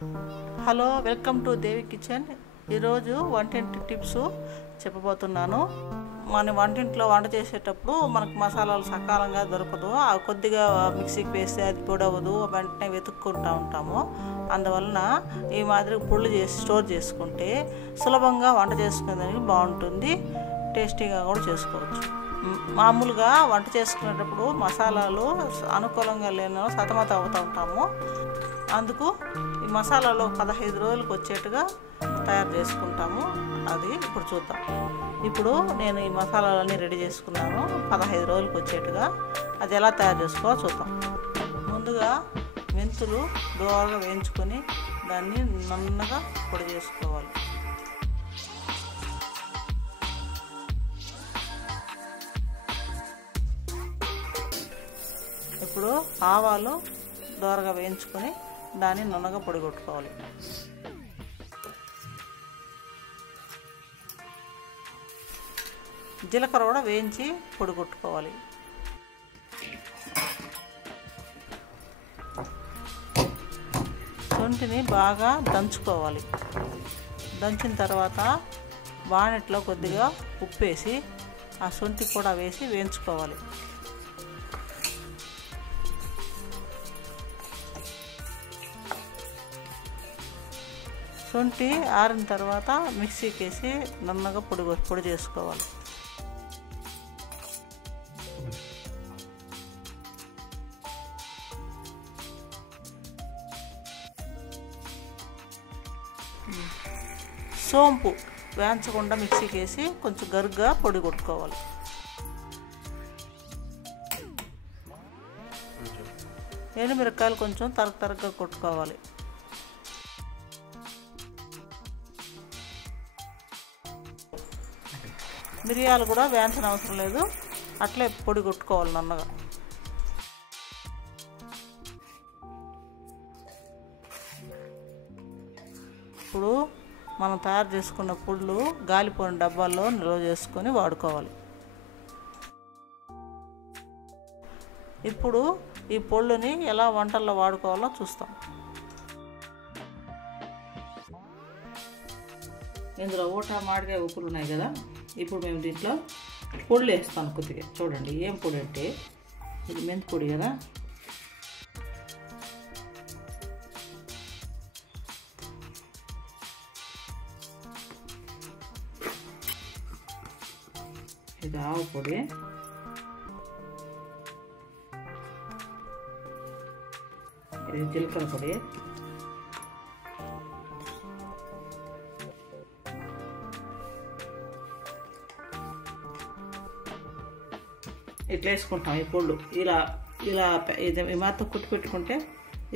Hello, welcome to Devi kitchen. ఈరోజు వంటింటి tips చెప్పబోతున్నాను. మన వంటింట్లో వంట చేసేటప్పుడు మనకు మసాలాలు సకాలంగా దొరకదు, అవి కొద్దిగా మిక్సీకి వేస్తే అది పొడవదు, వెంటనే వెతుక్కుంటూ ఉంటాము. అందువలన ఈ మాదిరి పొళ్ళు చేసి స్టోర్ చేసుకుంటే సులభంగా వంట చేసుకునేదానికి బాగుంటుంది, టేస్టీగా కూడా చేసుకోవచ్చు. మామూలుగా వంట చేసుకునేటప్పుడు మసాలాలు అనుకూలంగా లేని సతమత అవుతూ ఉంటాము. అందుకు ఈ మసాలాలో 15 రోజులకు వచ్చేట్టుగా తయారు చేసుకుంటాము. అది ఇప్పుడు చూద్దాం. ఇప్పుడు నేను ఈ మసాలాలన్నీ రెడీ చేసుకున్నాను 15 రోజులకు వచ్చేట్టుగా. అది ఎలా తయారు చేసుకోవాలో చూద్దాం. ముందుగా మెంతులు దోరగా వేయించుకొని దాన్ని నన్నగా పొడి చేసుకోవాలి. ఇప్పుడు ఆవాలు దోరగా వేయించుకొని దాన్ని నున్నగా పొడి కొట్టుకోవాలి. జీలకర్ర కూడా వేయించి పొడి కొట్టుకోవాలి. శొంఠిని బాగా దంచుకోవాలి. దంచిన తర్వాత బాణెట్లో కొద్దిగా ఉప్పు వేసి ఆ శొంఠి కూడా వేసి వేయించుకోవాలి. శొంఠి ఆరిన తర్వాత మిక్సీకి వేసి నన్నగా పొడి చేసుకోవాలి. సోంపు వేయించకుండా మిక్సీకి వేసి కొంచెం గరుగ్గా పొడి కొట్టుకోవాలి. ఎండుమిరపకాయలు కొంచెం తరగగా కొట్టుకోవాలి. మిరియాలు కూడా వేయించిన అవసరం లేదు, అట్లే పొడి కొట్టుకోవాలి నన్నగా. ఇప్పుడు మనం తయారు చేసుకున్న పుళ్ళు గాలిపోయిన డబ్బాల్లో నిల్వ చేసుకొని వాడుకోవాలి. ఇప్పుడు ఈ పొళ్ళుని ఎలా వంటల్లో వాడుకోవాలో చూస్తాం. ఇందులో ఊట మామిడికాయ ఉప్పులు ఉన్నాయి కదా, ఇప్పుడు మేము దీంట్లో పొడులు వేస్తాను కొద్దిగా. చూడండి ఏం పొడి అంటే, ఇది మెంతి పొడి కదా, ఇది ఆవు పొడి, ఇది జీలకర్ర పొడి, ఇట్లా వేసుకుంటాం. ఈ పొళ్ళు ఇలా ఇలా ఈ మాత్రం కుట్టి పెట్టుకుంటే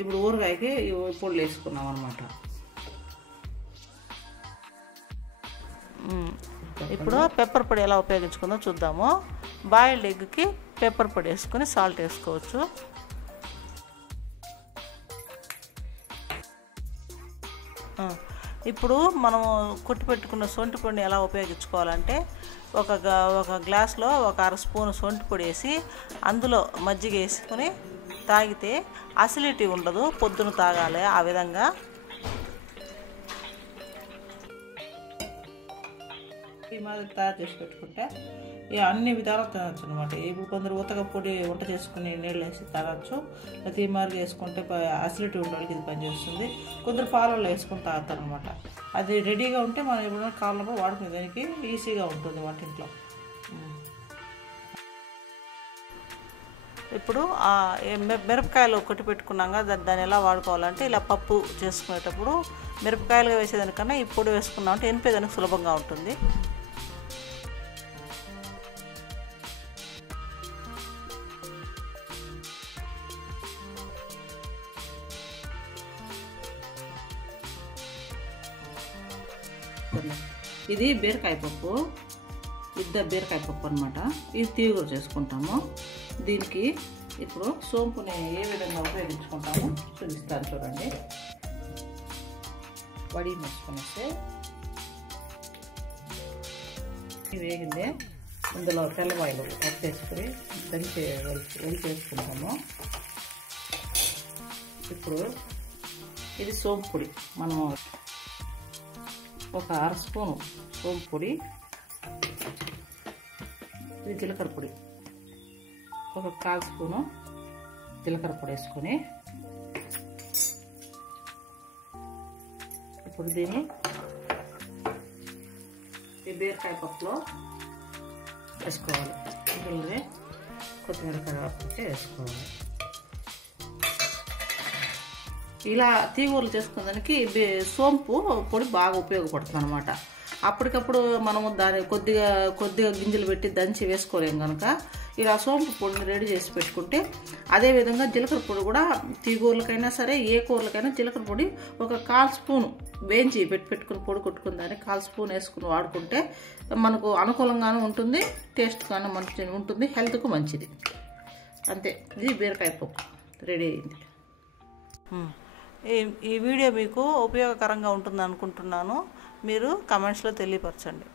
ఇప్పుడు ఊరగాయకి ఈ పొళ్ళు వేసుకున్నాం అన్నమాట. ఇప్పుడు పెప్పర్ పొడి ఎలా ఉపయోగించుకుందో చూద్దాము. బాయిల్డ్ ఎగ్కి పెప్పర్ పొడి వేసుకొని సాల్ట్ వేసుకోవచ్చు. ఇప్పుడు మనము కుట్టి పెట్టుకున్న సొంటి పొడిని ఎలా ఉపయోగించుకోవాలంటే, ఒక గ్లాస్లో ఒక 1/2 స్పూన్ సొంటి పొడి వేసి అందులో మజ్జిగ వేసుకొని తాగితే అసిడిటీ ఉండదు. పొద్దున తాగాలి. ఆ విధంగా ఈ మాదిరి తయారు చేసి పెట్టుకుంటే అన్ని విధాలు తినచ్చు అనమాట. ఇప్పుడు కొందరు ఉతక పొడి వంట చేసుకుని నీళ్ళు వేసి తాగచ్చు. ప్రతి మాదిరి వేసుకుంటే అసిడిటీ ఉండడానికి ఇది పనిచేస్తుంది. కొందరు పాలల్లో వేసుకొని తాగుతారు అనమాట. అది రెడీగా ఉంటే మనం ఎప్పుడైనా కాలంలో వాడుకునే దానికి ఈజీగా ఉంటుంది వంటింట్లో. ఇప్పుడు మిరపకాయలు కొట్టి పెట్టుకున్నాం కదా, దాన్ని ఎలా వాడుకోవాలంటే, ఇలా పప్పు చేసుకునేటప్పుడు మిరపకాయలుగా వేసేదానికన్నా ఈ పొడి వేసుకున్నామంటే ఎనిపేదానికి సులభంగా ఉంటుంది. ఇది బీరకాయ పప్పు, బీరకాయ పప్పు అనమాట. ఇది తీగూర చేసుకుంటాము. దీనికి ఇప్పుడు సోంపుని ఏ విధంగా ఉపయోగించుకుంటాము చూపిస్తాను చూడండి. వడి వేసుకునేస్తే వేగిందే ఇందులో తెల్లవాయలు వేసుకుని వెలి చేసుకుంటాము. ఇప్పుడు ఇది సోంపు పొడి. మనం ఒక 1/2 స్పూను సోంపు పొడి, ఇది జీలకర్ర పొడి, ఒక 1/4 స్పూను జీలకర్ర పొడి వేసుకొని ఇప్పుడు దీన్ని ఈ బీరకాయ పప్పులో వేసుకోవాలి. ఇందులోనే కొత్తిమీర కరివేపాకు వేసుకోవాలి. ఇలా తీగూరలు చేసుకునేదానికి సోంపు పొడి బాగా ఉపయోగపడుతుంది అనమాట. అప్పటికప్పుడు మనము దాన్ని కొద్దిగా గింజలు పెట్టి దంచి వేసుకోలేము కనుక ఇలా సోంపు పొడిని రెడీ చేసి పెట్టుకుంటే, అదేవిధంగా జీలకర్ర పొడి కూడా తీగూరలకైనా సరే ఏ కూరలకైనా జీలకర్ర పొడి ఒక 1/4 స్పూను వేయించి పెట్టుకుని పొడి కొట్టుకుని దాన్ని 1/4 స్పూన్ వేసుకుని వాడుకుంటే మనకు అనుకూలంగానే ఉంటుంది, టేస్ట్గానే మంచి ఉంటుంది, హెల్త్కు మంచిది. అంతే, ఇది బీరకాయ పప్పు రెడీ అయింది. ఈ వీడియో మీకు ఉపయోగకరంగా ఉంటుంది అనుకుంటున్నాను. మీరు కమెంట్స్లో తెలియపరచండి.